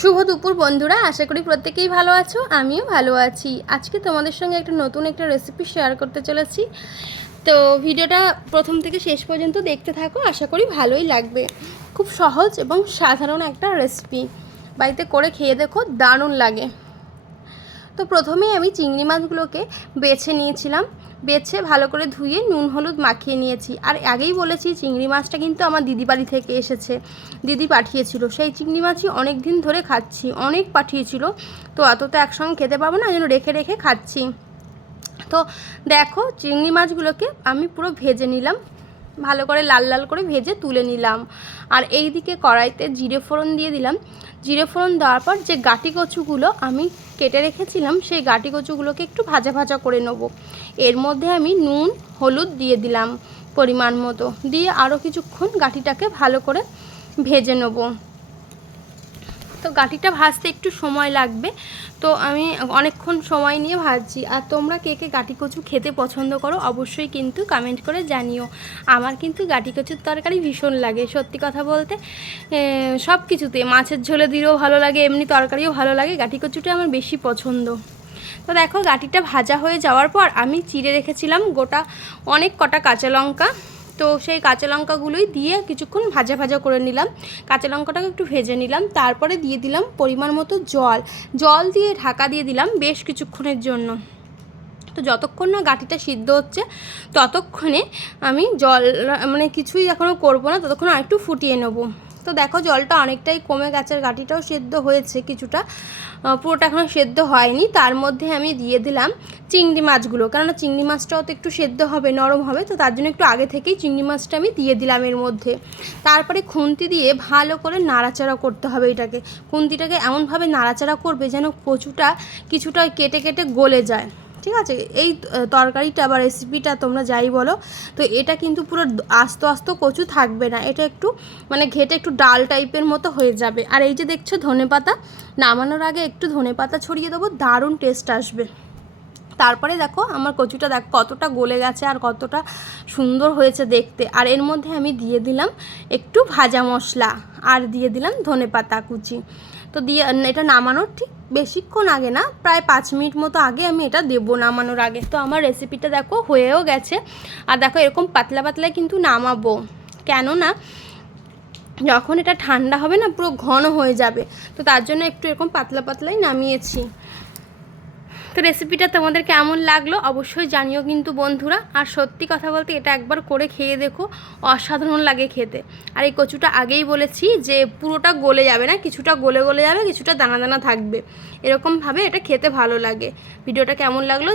শুভ দুপুর বন্ধুরা, আশা করি প্রত্যেকেই ভালো আছো, আমিও ভালো আছি। আজকে তোমাদের সঙ্গে একটা নতুন একটা রেসিপি শেয়ার করতে চলেছি। তো ভিডিওটা প্রথম থেকে শেষ পর্যন্ত দেখতে থাকো, আশা করি ভালোই লাগবে। খুব সহজ এবং সাধারণ একটা রেসিপি বাড়িতে করে খেয়ে দেখো, দারুণ লাগে। তো প্রথমেই আমি চিংড়ি মাছগুলোকে বেছে নিয়েছিলাম। বেছে ভালো করে ধুয়ে নুন, হলুদ মাখিয়ে নিয়েছি। আর আগেই বলেছি, চিংড়ি মাছটা কিন্তু আমার দিদি বাড়ি থেকে এসেছে। দিদি পাঠিয়েছিল। সেই চিংড়ি মাছই অনেক দিন ধরে খাচ্ছি, অনেক পাঠিয়েছিল। তো অত তো একসঙ্গে খেতে পাবো না যেন রেখে রেখে খাচ্ছি। তো দেখো, চিংড়ি মাছগুলোকে আমি পুরো ভেজে নিলাম। ভালো করে লাল লাল করে ভেজে তুলে নিলাম। আর এই দিকে কড়াইতে জিরে ফোড়ন দিয়ে দিলাম। জিরে ফোড়ন দেওয়ার পর যে গাটি কচুগুলো আমি কেটে রেখেছিলাম, সেই গাটি কচুগুলোকে একটু ভাজা ভাজা করে নেব। এর মধ্যে আমি নুন, হলুদ দিয়ে দিলাম পরিমাণ মতো। দিয়ে আরও কিছুক্ষণ গাটিটাকে ভালো করে ভেজে নেব। তো গাটিটা ভাজতে একটু সময় লাগবে। তো আমি অনেকক্ষণ সময় নিয়ে ভাজছি। আর তোমরা কে কে গাটি কচু খেতে পছন্দ করো অবশ্যই কিন্তু কমেন্ট করে জানিও। আমার কিন্তু গাটি কচুর তরকারি ভীষণ লাগে, সত্যি কথা বলতে। সব কিছুতে মাছের ঝোলে দিলেও ভালো লাগে, এমনি তরকারিও ভালো লাগে। গাটি কচুটা আমার বেশি পছন্দ। তো দেখো গাটিটা ভাজা হয়ে যাওয়ার পর আমি চিড়ে রেখেছিলাম গোটা অনেক কটা কাঁচা লঙ্কা। তো সেই কাঁচা লঙ্কাগুলোই দিয়ে কিছুক্ষণ ভাজা ভাজা করে নিলাম। কাঁচা লঙ্কাটাকে একটু ভেজে নিলাম, তারপরে দিয়ে দিলাম পরিমাণ মতো জল। জল দিয়ে ঢাকা দিয়ে দিলাম বেশ কিছুক্ষণের জন্য। তো যতক্ষণ না গাঠিটা সিদ্ধ হচ্ছে, ততক্ষণে আমি জল মানে কিছুই এখনও করব না, ততক্ষণ আর একটু ফুটিয়ে নেব। তো দেখো জলটা অনেকটাই কমে গেছে, আর গাঠিটাও সেদ্ধ হয়েছে কিছুটা। পুরোটা এখনও সেদ্ধ হয়নি। তার মধ্যে আমি দিয়ে দিলাম চিংড়ি মাছগুলো। কেননা চিংড়ি মাছটাও তো একটু সেদ্ধ হবে, নরম হবে, তো তার জন্য একটু আগে থেকেই চিংড়ি মাছটা আমি দিয়ে দিলাম এর মধ্যে। তারপরে খুন্তি দিয়ে ভালো করে নাড়াচাড়া করতে হবে এটাকে। খুন্তিটাকে এমনভাবে নাড়াচাড়া করবে যেন কচুটা কিছুটা কেটে কেটে গলে যায়। ঠিক আছে? এই তরকারিটা বা রেসিপিটা তোমরা যাই বলো, তো এটা কিন্তু পুরো আস্ত আস্ত কচু থাকবে না। এটা একটু মানে ঘেটে একটু ডাল টাইপের মতো হয়ে যাবে। আর এই যে দেখছ ধনে পাতা, নামানোর আগে একটু ধনে পাতা ছড়িয়ে দেবো, দারুণ টেস্ট আসবে। তারপরে দেখো আমার কচুটা দেখ, কতটা গলে গেছে আর কতটা সুন্দর হয়েছে দেখতে। আর এর মধ্যে আমি দিয়ে দিলাম একটু ভাজা মশলা, আর দিয়ে দিলাম ধনে পাতা কুচি। তো দিয়ে এটা নামানোর ঠিক বেশিক্ষণ আগে না, প্রায় পাঁচ মিনিট মতো আগে আমি এটা দেবো নামানোর আগে। তো আমার রেসিপিটা দেখো হয়েও গেছে। আর দেখো এরকম পাতলা পাতলা কিন্তু নামাবো। কেননা যখন এটা ঠান্ডা হবে না, পুরো ঘন হয়ে যাবে। তো তার জন্য একটু এরকম পাতলা পাতলাই নামিয়েছি। তো রেসিপিটা তোমাদের কেমন লাগল, অবশ্যই জানিও কিন্তু বন্ধুরা। আর সত্যি কথা বলতে এটা একবার করে খেয়ে দেখো, অসাধারণ লাগে খেতে। আর এই কচুটা আগেই বলেছি যে পুরোটা গলে যাবে না, কিছুটা গলে গলে যাবে, কিছুটা দানা দানা থাকবে। এরকমভাবে এটা খেতে ভালো লাগে। ভিডিওটা কেমন লাগল